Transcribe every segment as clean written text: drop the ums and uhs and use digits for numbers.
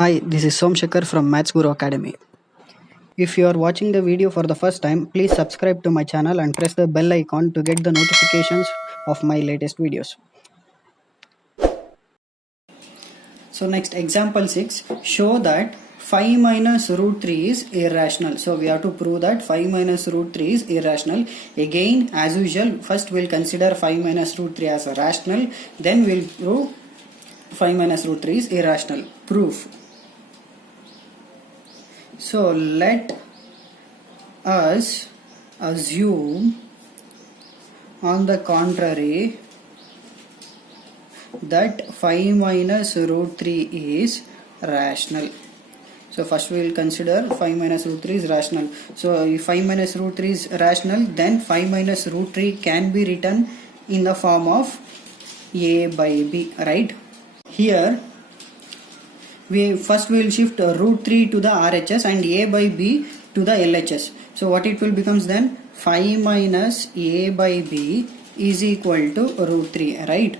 Hi, this is Somshakar from Maths Guru Academy. If you are watching the video for the first time, please subscribe to my channel and press the bell icon to get the notifications of my latest videos. So next, example 6, show that 5 minus root 3 is irrational. So we have to prove that 5 minus root 3 is irrational. Again, as usual, first we'll consider 5 minus root 3 as a rational, then we'll prove 5 minus root 3 is irrational. Proof. So let us assume on the contrary that 5 minus root 3 is rational. So first we will consider 5 minus root 3 is rational. So if 5 minus root 3 is rational, then 5 minus root 3 can be written in the form of a by b, right? Here we will shift root 3 to the RHS and a by b to the LHS. So what it will becomes then? 5 minus a by b is equal to root 3, right?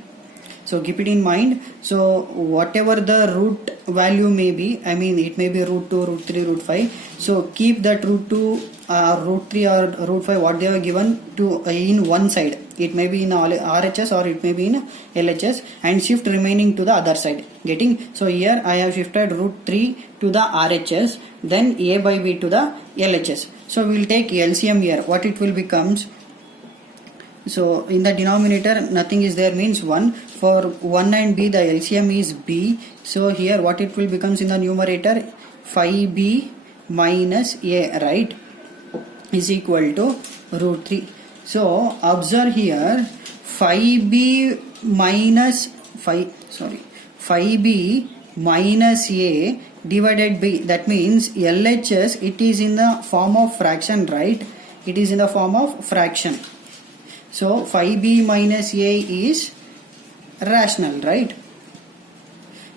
So keep it in mind. So whatever the root value may be, I mean it may be root 2, root 3, root 5. So keep that root 2, root 3 or root 5 what they are given to in one side. It may be in RHS or it may be in LHS, and shift remaining to the other side. Getting? So here I have shifted root 3 to the RHS, then a by b to the LHS. So we will take LCM here. What it will becomes? So in the denominator nothing is there, means 1. For 1 and b the LCM is b. So here what it will becomes in the numerator? 5b minus a, right, is equal to root 3. So observe here 5b minus 5b minus a divided by, that means LHS, it is in the form of fraction, right? It is in the form of fraction. So 5b minus a is rational, right?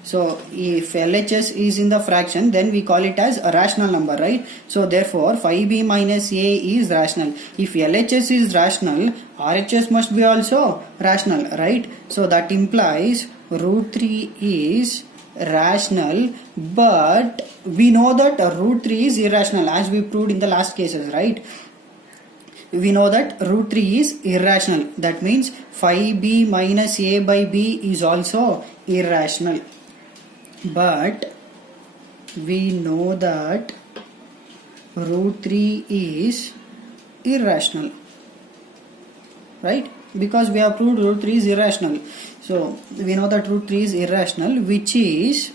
So if LHS is in the fraction, then we call it as a rational number, right? So therefore 5b minus a is rational. If LHS is rational, RHS must be also rational, right? So that implies root 3 is rational, but we know that root 3 is irrational as we proved in the last cases, right? We know that root 3 is irrational. That means 5b minus a by b is also irrational. But we know that root 3 is irrational, right? Because we have proved root 3 is irrational. So we know that root 3 is irrational, which is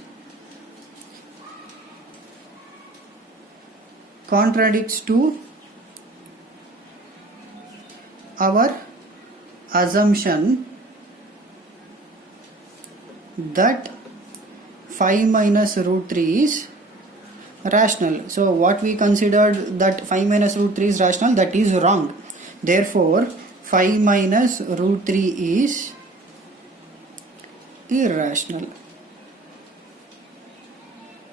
contradicts to our assumption that 5 minus root 3 is rational. So what we considered that 5 minus root 3 is rational, that is wrong. Therefore 5 minus root 3 is irrational.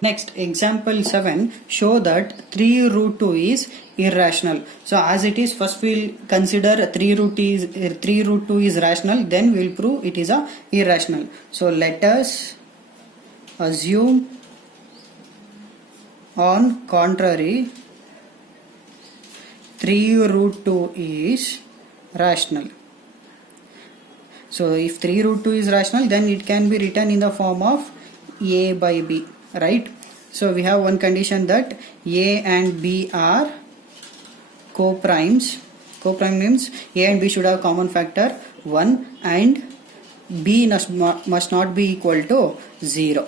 Next, example 7, show that 3 root 2 is irrational. So as it is, first we will consider 3 root 2 is rational, then we will prove it is a irrational. So let us assume on contrary 3 root 2 is rational. So if 3 root 2 is rational, then it can be written in the form of a by b, right? So we have one condition that a and b are co-primes. Co-prime means a and b should have common factor 1 and b must not be equal to 0.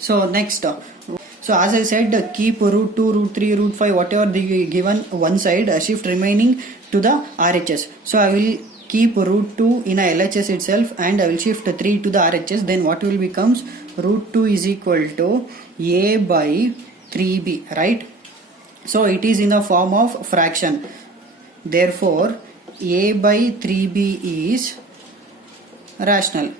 So next, so as I said, keep root 2, root 3, root 5 whatever the given one side, shift remaining to the RHS. So I will keep root 2 in a LHS itself and I will shift 3 to the RHS. Then what will becomes? Root 2 is equal to a by 3b, right? So it is in the form of fraction. Therefore a by 3b is rational,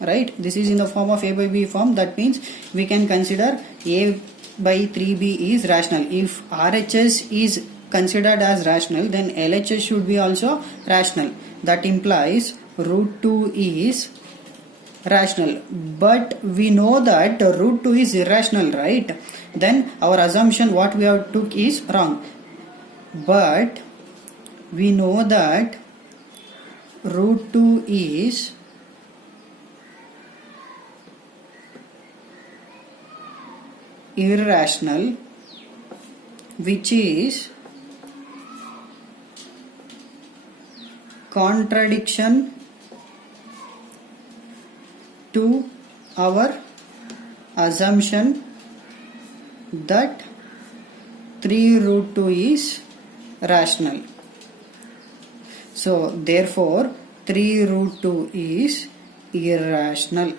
right? This is in the form of a by b form. That means we can consider a by 3b is rational. If RHS is considered as rational, then LHS should be also rational. That implies root 2 is rational, but we know that root 2 is irrational, right? Then our assumption what we have took is wrong, but we know that root 2 is irrational, which is contradiction to our assumption that 3 root 2 is rational. So therefore 3 root 2 is irrational.